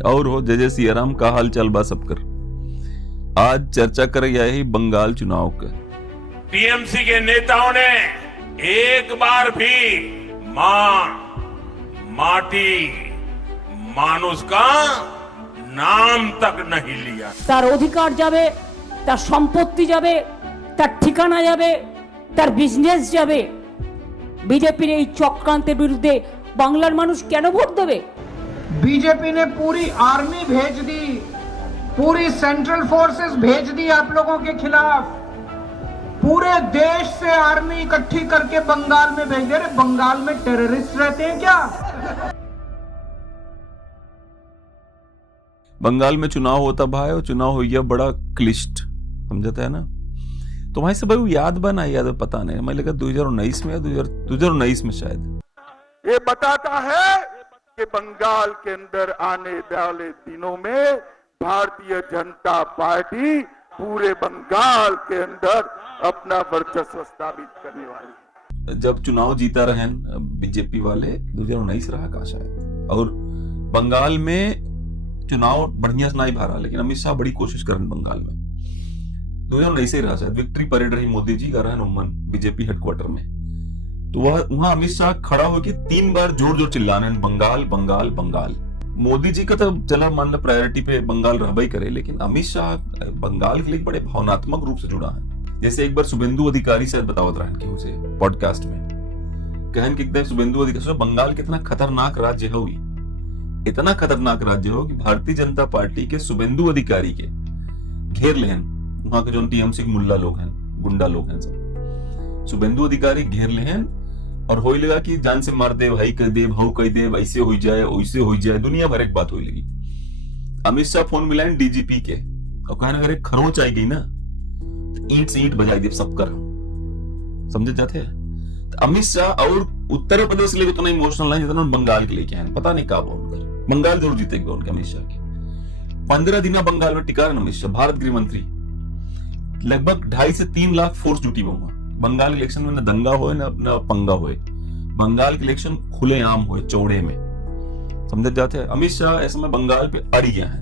और हो जय सियाराम का हाल चाल बा सबकर। आज चर्चा कर यही बंगाल चुनाव का। टीएमसी के नेताओं ने एक बार भी मां, माटी, मानुष का नाम तक नहीं लिया। তার অধিকার যাবে, তার সম্পত্তি যাবে, তার ঠিকানা যাবে, তার বিজনেস যাবে। বিজেপির এই চক্রান্তের বিরুদ্ধে বাংলার মানুষ কেন ভোট দেবে? बीजेपी ने पूरी आर्मी भेज दी, पूरी सेंट्रल फोर्सेस भेज दी आप लोगों के खिलाफ। पूरे देश से आर्मी इकट्ठी करके बंगाल में भेज दे रहे। बंगाल में टेररिस्ट रहते हैं क्या? बंगाल में चुनाव होता भाई, और चुनाव हो गया बड़ा क्लिष्ट, समझता है ना। तो वहां से भाई वो याद बना, याद पता नहीं, हमें लगा 2019 में, 2019 में शायद। ये बताता है कि बंगाल के अंदर आने वाले दिनों में भारतीय जनता पार्टी पूरे बंगाल के अंदर अपना वर्चस्व स्थापित करने वाली है। जब चुनाव जीता रहे बीजेपी वाले 2019 रहा का शायद, और बंगाल में चुनाव बढ़िया से नहीं भरा, लेकिन अमित शाह बड़ी कोशिश कर रहे हैं बंगाल में। 2019 ही रहा शायद, विक्ट्री परेड रही मोदी जी का रहा उम्मन बीजेपी हेडक्वार्टर में। तो वहां अमित शाह खड़ा होकर 3 बार जोर जोर चिल्ला रहे हैं बंगाल बंगाल बंगाल। मोदी जी का तो चला मान लो प्रायोरिटी पे बंगाल रहा ही करे, लेकिन अमित शाह बंगाल के लिए बड़े भावनात्मक रूप से जुड़ा है। जैसे एक बार शुभेंदु अधिकारी शायद बतावत रहे कि उसे पॉडकास्ट में कहन कि एकदम शुभेंदु अधिकारी बंगाल कितना खतरनाक राज्य हो, इतना खतरनाक राज्य हो कि भारतीय जनता पार्टी के शुभेंदु अधिकारी के घेर ले वहां के जो टीएमसी के मुल्ला लोग हैं, गुंडा लोग हैं, सब शुभेंदु अधिकारी घेर ले और हो लगा कि जान से मार दे, भाई कह दे, भाव कह दे, ऐसे हो जाए वैसे हो जाए, दुनिया भर एक बात हो लगी। अमित शाह फोन मिलाए डीजीपी के और कहने अगर एक खरोंच आई गई ना तो ईंट से ईंट बजाई दे सब कर, समझे जाते हैं। तो अमित शाह और उत्तर प्रदेश के लिए उतना इमोशनल है जितना बंगाल के लिए क्या है, पता नहीं कहा उनका। बंगाल जरूर जीतेगा उनके अमित शाह की। 15 दिन बंगाल में टिका अमित शाह, भारत गृह मंत्री। लगभग 2.5 से 3 लाख फोर्स जुटी वहां। बंगाल इलेक्शन में न दंगा होए न पंगा होए, बंगाल के इलेक्शन खुले आम होए, चौड़े में, समझ जाते हैं। अमित शाह ऐसे में बंगाल पे अड़ गया है।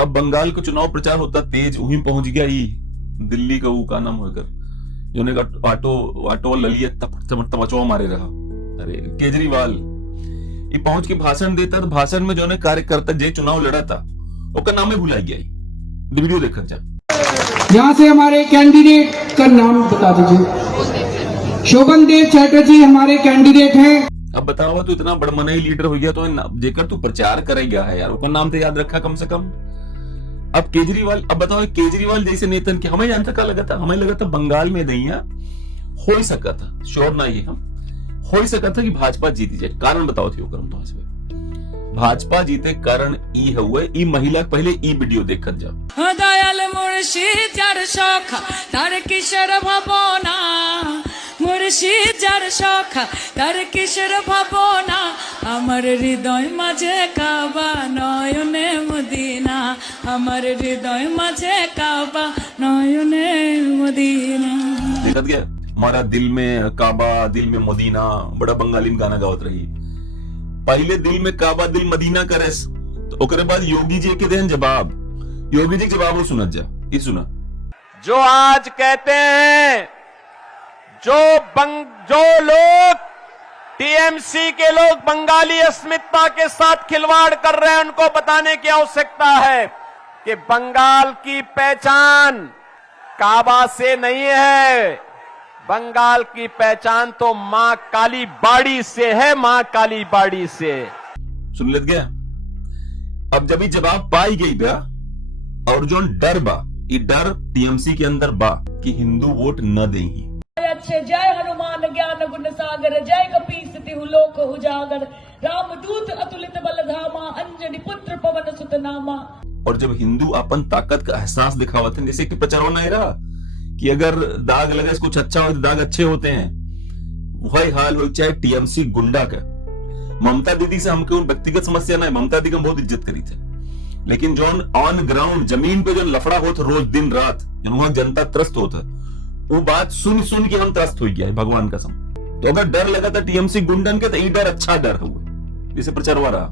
अब बंगाल का चुनाव प्रचार होता तेज, वहीं पहुंच गया ही दिल्ली का, वो का नाम होकर जो ऑटो ललिए तमचवा मारे रहा, अरे केजरीवाल ये पहुंच के भाषण देता, तो भाषण में जो कार्यकर्ता जे चुनाव लड़ा था उसका नाम ही भुला गया। वीडियो देखा जा, यहाँ से हमारे कैंडिडेट का नाम बता दीजिए। शोभन देव चैटर्जी हमारे कैंडिडेट हैं। अब बताओ, तो इतना बड़मनई लीडर हो गया तो जेकर तू प्रचार करेगा है यार, उसका नाम तो याद रखा कम से कम। अब केजरीवाल, अब बताओ केजरीवाल जैसे नेता के हमें जानता क्या लगा था, हमें लगा था बंगाल में दैया हो ही सका था, श्योर ना ये हम हो ही सका था कि भाजपा जीती जाए। कारण बताओ थे तो भाजपा जीते कारण ई हुए, ई महिला पहले ई वीडियो देखत जाओ। दयाल मुर्शिद जार शोखा तार किशोर भावना, मुर्शिद जार शोखा तार किशोर भावना, আমার হৃদয় মাঝে কাবা নয়নে মদিনা, আমার হৃদয় মাঝে কাবা নয়নে মদিনা। देखत गया हमारा दिल में काबा दिल में मदीना, बड़ा बंगाली में गाना गावत रही। पहले दिल में काबा दिल मदीना करेस, तो ओकरे बाद योगी जी के देन जवाब, योगी जी के जवाब सुनत जा, ये सुना। जो आज कहते हैं जो लोग टीएमसी के लोग बंगाली अस्मिता के साथ खिलवाड़ कर रहे हैं, उनको बताने की आवश्यकता है कि बंगाल की पहचान काबा से नहीं है, बंगाल की पहचान तो मां काली बाड़ी से है, मां काली बाड़ी से। सुन लेत गया। अब जब ये जवाब पाई गई बा, और जो डर बा, ये डर टीएमसी के अंदर बा कि हिंदू वोट न देंगी। जय हनुमान ज्ञान गुण सागर, जय कपीस तिहु लोक उजागर, रामदूत अतुलित बल धामा, अंजनी पुत्र पवन सुत नामा। और जब हिंदू अपन ताकत का एहसास दिखावत है, जैसे कि प्रचार नहीं रहा कि अगर दाग लगे कुछ अच्छा हो तो दाग अच्छे होते हैं, वही हाल हो चाहे टीएमसी गुंडा का। ममता दीदी से हमको व्यक्तिगत समस्या नहीं, ममता दीदी को बहुत इज्जत करी थे, लेकिन जो ऑन ग्राउंड जमीन पे जो लफड़ा होता रोज दिन रात, जो वहां जनता त्रस्त होता, वो बात सुन सुन के हम त्रस्त हो गया है, भगवान कसम। तो अगर डर लगा था टीएमसी गुंडन के, तो ये डर अच्छा डर हुआ, जैसे प्रचार हुआ रहा,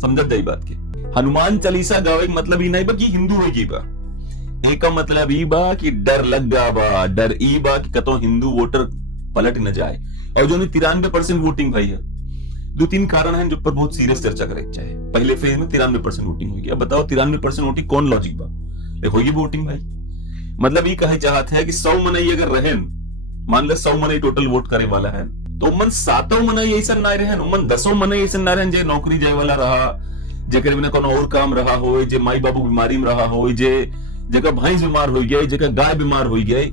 समझ जाए बात के। हनुमान चालीसा गावे के मतलब ही नहीं बा कि हिंदू है की बा, एक का मतलब ई बा कि डर लग गा बा, डर ई बा कि कतो हिंदू वोटर पलट न जाए। और जो 93% वोटिंग भाई है, 2-3 कारण हैं जो पर बहुत सीरियस चर्चा करे चाहिए। पहले फेज में 93% वोटिंग हुई, अब बताओ 93% वोटिंग कौन लॉजिक बा? देखो ये वोटिंग भाई मतलब ये कहे चाहते हैं कि 100 मनई अगर रहे, मान लो 100 मनई टोटल वोट करे वाला है, तो उमन 7 मनई ऐसा ना रहे, उमन 10 मनई ऐसा ना रहे जे नौकरी जाए वाला रहा, जेकर बिना कोनो और काम रहा हो, जे माई बाबू बीमारी में रहा हो, जे जगह भैंस बीमार हो गई, जगह गाय बीमार हो गई,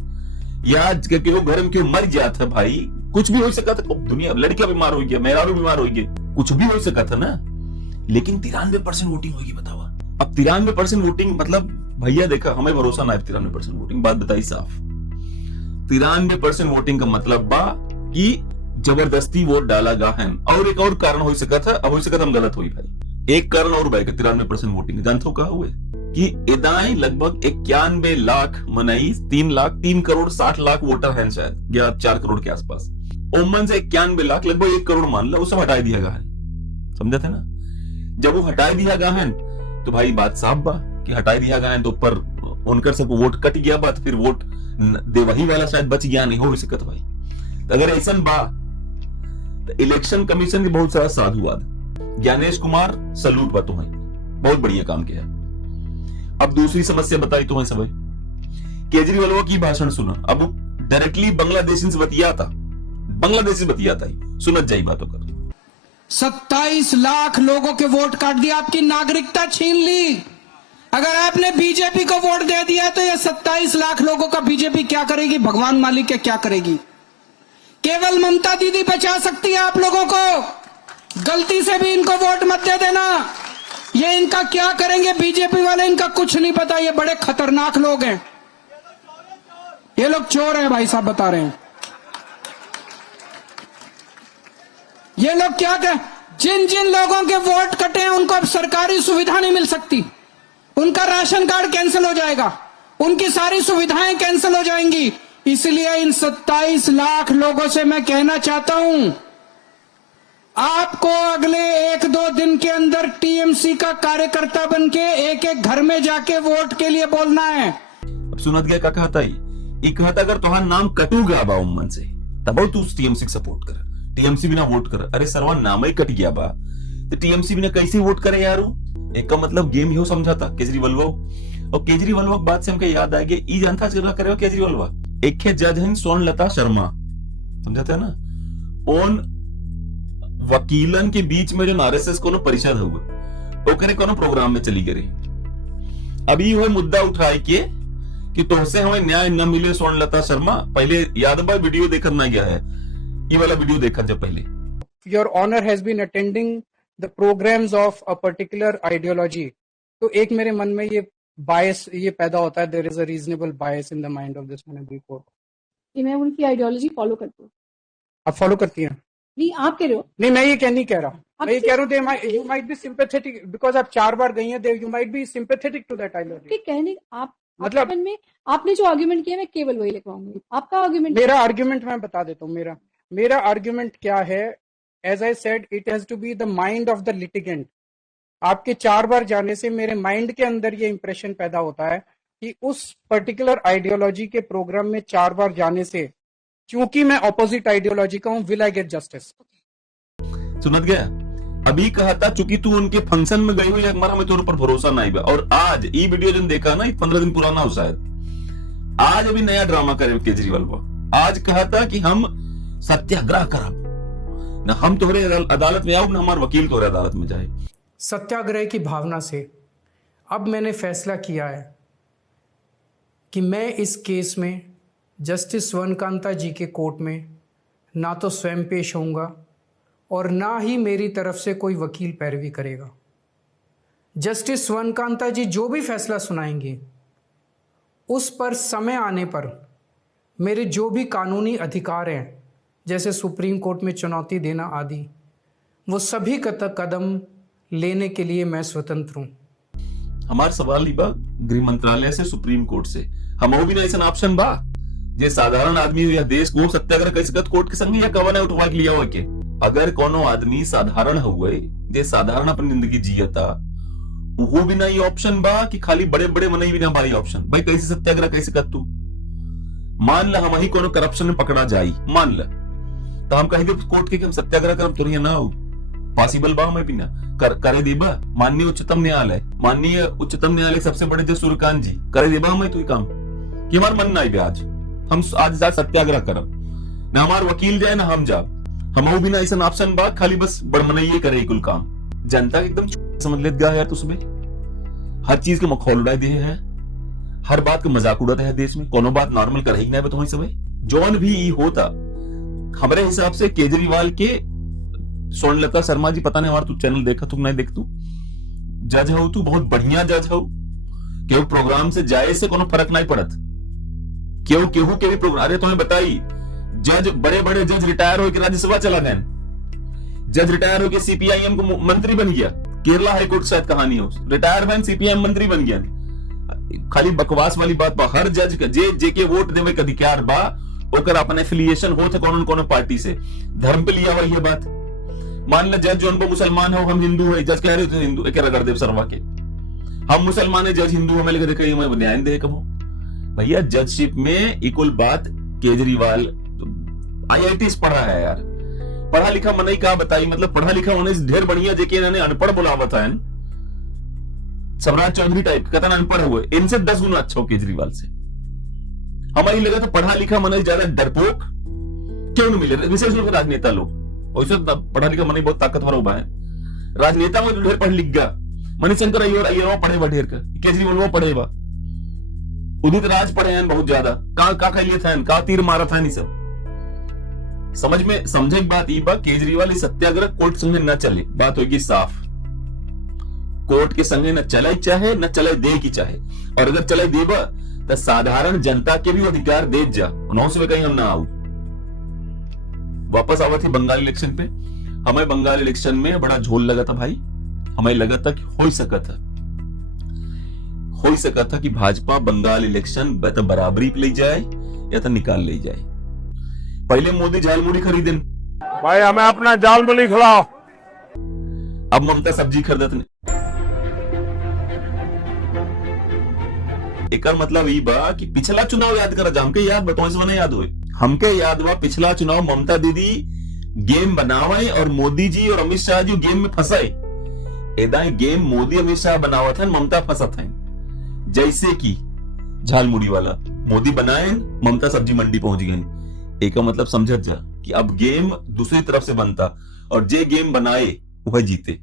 या केहू घर में केहू मर जाता है भाई, कुछ भी हो सकता था। दुनिया लड़कियां बीमार हो गया, मेहरारू बीमार हो गए, कुछ भी हो सकता था ना। लेकिन 93% वोटिंग होगी बताओ। अब 93% वोटिंग मतलब भैया देखा हमें भरोसा ना है 93% वोटिंग, बात बताई साफ। 93% वोटिंग का मतलब बा कि जबरदस्ती वोट डाला गा है। और एक और कारण हो सकता था, अब हो सकता हम गलत हुई भाई। एक कारण और भाई 93% वोटिंग जानते हो कहा हुए कि इदाई लगभग 91 लाख मनई 3 करोड़ 60 लाख वोटर हैं शायद, या 4 करोड़ के आसपास। ओमन से 91 लाख लगभग 1 करोड़ मान लो, वो सब हटाई दिया गया है, समझा था ना। जब वो हटाई दिया गया है तो भाई बात साफ बा कि हटाई दिया गया है तो ऊपर उनकर सब वोट कट गया बा, तो फिर वोट देवही वाला शायद बच गया नहीं हो सकता भाई। तो अगर ऐसा बा तो इलेक्शन कमीशन के बहुत सारा साधुवाद, ज्ञानेश कुमार सलूट बा तुम्हें, बहुत बढ़िया काम किया। अब दूसरी समस्या बताई तुम्हें सब, केजरीवाल की भाषण सुना, अब डायरेक्टली बांग्लादेशी से बतियाता, बांग्लादेशी बतियाता ही सुनत जाई बातों कर। 27 लाख लोगों के वोट काट दिया, आपकी नागरिकता छीन ली। अगर आपने बीजेपी को वोट दे दिया तो ये 27 लाख लोगों का बीजेपी क्या करेगी, भगवान मालिक के क्या करेगी। केवल ममता दीदी बचा सकती है आप लोगों को। गलती से भी इनको वोट मत दे देना। ये इनका क्या करेंगे बीजेपी वाले, इनका कुछ नहीं पता। ये बड़े खतरनाक लोग हैं, ये लोग चोर हैं भाई साहब, बता रहे हैं। ये लोग क्या कहें, जिन जिन लोगों के वोट कटे हैं उनको अब सरकारी सुविधा नहीं मिल सकती, उनका राशन कार्ड कैंसिल हो जाएगा, उनकी सारी सुविधाएं कैंसिल हो जाएंगी। इसलिए इन 27 लाख लोगों से मैं कहना चाहता हूं, आपको अगले 1-2 दिन के अंदर टीएमसी का कार्यकर्ता बनके एक एक घर में जाके वोट के लिए बोलना है। अब सुनत गया क्या कहता ही, ये कहता अगर तुम्हारा नाम कटूगा बा उम्मन से तब तू टीएमसी सपोर्ट कर, टीएमसी बिना वोट कर। अरे सरवा नाम ही कट गया बा तो टीएमसी बिना कैसे वोट करे यारू। एक का मतलब गेम ही समझाता केजरीवाल। और केजरीवाल बात से हमको याद आ गया, ई जनता चला करे केजरीवाल एक जज है सोनलता शर्मा, समझाते है ना, उन वकीलन के बीच में जो आरएसएस को परिषद हुआ ओकरे कोनो प्रोग्राम में चली गई। अभी वह मुद्दा उठाए के कि तुमसे हमें न्याय न मिले सोनलता शर्मा। पहले याद बा वीडियो देखकर ना गया है, ये वाला वीडियो देखा जब पहले। Your honor has been attending the programs of a particular ideology. तो एक मेरे मन में ये बायस ये पैदा होता है, there is a reasonable bias in the mind of this honorable court. कि मैं उनकी आइडियोलॉजी फॉलो करती हूँ। आप फॉलो करती हैं? नहीं, आप कह रहे हो। नहीं, मैं ये नहीं कह रहा। आप मैं ये सिर्फ- कह रहा हूँ you might be sympathetic because आप 4 बार गई हैं, you might be sympathetic to that ideology. कि कहने आप मतलब- मन में आपने जो आर्ग्यूमेंट किया मैं केवल वही लिखवाऊंगी। आपका आर्ग्यूमेंट मेरा आर्ग्यूमेंट मैं बता देता हूँ। मेरा आर्ग्यूमेंट क्या है, as I said it has to be the mind of the litigant. आपके 4 बार जाने से मेरे माइंड के अंदर ये इंप्रेशन पैदा होता है कि उस पर्टिकुलर आइडियोलॉजी के प्रोग्राम में 4 बार जाने से, चूंकि मैं ऑपोजिट आइडियोलॉजी का हूं, विल आई गेट जस्टिस। सुनत गया अभी कहा था चूंकि तू उनके फंक्शन में गई हुई है, हमारा में तोर पर भरोसा नहीं बा। और आज ये वीडियो जो देखा ना 15 दिन पुराना हो शायद, आज अभी नया ड्रामा करे केजरीवाल को। आज कहा था कि हम सत्याग्रह करब ना, हम तोहरे अदालत में आओ ना हमारे वकील तोहरे अदालत में जाए। सत्याग्रह की भावना से अब मैंने फैसला किया है कि मैं इस केस में जस्टिस स्वर्णकांता जी के कोर्ट में ना तो स्वयं पेश होऊंगा और ना ही मेरी तरफ से कोई वकील पैरवी करेगा। जस्टिस स्वर्णकांता जी जो भी फैसला सुनाएंगे उस पर समय आने पर मेरे जो भी कानूनी अधिकार हैं, जैसे सुप्रीम कोर्ट में चुनौती देना आदि, वो सभी कदम लेने के लिए मैं स्वतंत्र हूँ। हमारा सवाल ही बा गृह मंत्रालय से सुप्रीम कोर्ट से, हम भी ना ऐसा ऑप्शन बा जे साधारण आदमी या देश को सत्याग्रह कर सकत कोर्ट के संग या कवन उठवा के लिया हो के। अगर कोनो आदमी साधारण हुए जे साधारण अपनी जिंदगी जियता, वो भी नहीं ऑप्शन बा कि खाली बड़े बड़े मनई भी ना बाई ऑप्शन। भाई कैसे सत्याग्रह कैसे कर तू? मान ला हम ही कोनो करप्शन में पकड़ा जाई, मान ला तो हम कह दे कोर्ट के कि हम सत्याग्रह करब तो ना हो पॉसिबल बा मैं भी ना करे देबा। माननीय उच्चतम न्यायालय सबसे बड़े जज सूर्यकांत जी करे देबा मैं तू काम कि हमार मन नहीं बे आज हम आज जा सत्याग्रह करब ना हमार वकील जाए ना हम जा हम भी ना ऐसा ऑप्शन बा खाली बस बड़मनइये करे कुल काम। जनता एकदम समझ लेत गया यार तू सुबह हर चीज के मखौल उड़ाई दे है, हर बात का मजाक उड़ाते है देश में, कोनो बात नॉर्मल कर ही नहीं तुम्हारी सब जौन भी होता। हमारे हिसाब से केजरीवाल के स्वर्णलता शर्मा जी पता नहीं हमारा तू चैनल देखा तू नहीं देख तू जज हो, तू बहुत बढ़िया जज हो, केहू प्रोग्राम से जाए से कोनो फर्क नहीं पड़त, केहू के भी प्रोग्राम। अरे तुम्हें बताई जज बड़े बड़े जज रिटायर होकर राज्यसभा चला गए, जज रिटायर होकर सीपीआईएम को मंत्री बन गया, केरला हाईकोर्ट शायद कहानी हो, रिटायर बन सीपीआईएम मंत्री बन गया। खाली बकवास वाली बात बा, हर जज का जे के वोट देवे का अधिकार बा, ओकर अपन एफिलिएशन हो थे कोनो पार्टी से, धर्म पे लिया हुआ ये बात। मान लो जज जो उनको मुसलमान हो हम हिंदू है, जज कह रहे थे हिंदू एक रगड़ देव शर्मा के, हम मुसलमान है जज हिंदू हमें लेकर देखा मैं न्याय दे कब भैया जजशिप में इक्वल बात। केजरीवाल आईआईटी पढ़ा है यार, पढ़ा लिखा मन ही कहा बताई, मतलब पढ़ा लिखा होने से ढेर बढ़िया जेके इन्होंने अनपढ़ बुलावत है, सम्राट चौधरी टाइप कतन अनपढ़ हुए, इनसे 10 गुना अच्छा हो केजरीवाल से। हमारी लगा तो पढ़ा लिखा मन ज्यादा डरपोक क्यों नहीं मिले, विशेष रूप से राजनेता लोग वैसे पढ़ा लिखा मन बहुत ताकतवर हुआ है, राजनेता में ढेर पढ़ लिख गया, मणिशंकर अय्यर पढ़े बा ढेर का, केजरीवाल वो पढ़े बा, उदित राज पढ़े हैं बहुत ज्यादा, का खाइए था का तीर मारा था नहीं सब समझे बात ये बा। केजरीवाल सत्याग्रह कोर्ट संगे न चले, बात होगी साफ, कोर्ट के संगे न चले चाहे न चले दे की चाहे, और अगर चले देबा तो साधारण जनता के भी अधिकार दे जा, 9 से कहीं हम ना आओ। वापस आवा थी बंगाल इलेक्शन पे, हमें बंगाल इलेक्शन में बड़ा झोल लगा था भाई, हमें लगा था कि हो सका था कि भाजपा बंगाल इलेक्शन बराबरी पे ले जाए या तो निकाल ले जाए। पहले मोदी झालमुड़ी खरीदे, भाई हमें अपना झालमुड़ी खिलाओ, अब ममता सब्जी खरीदत ने। एक मतलब ये बा कि पिछला चुनाव याद करा, हमके याद बताओ इसमें याद हो, हमके याद हुआ पिछला चुनाव ममता दीदी गेम बनावे और मोदी जी और अमित शाह जी गेम में फंसाए, एदा गेम मोदी अमित शाह बनावा था, ममता फंसा था। जैसे कि झालमुड़ी वाला मोदी बनाए, ममता सब्जी मंडी पहुंच गई, एक मतलब समझत जा कि अब गेम दूसरी तरफ से बनता और जे गेम बनाए वह जीते।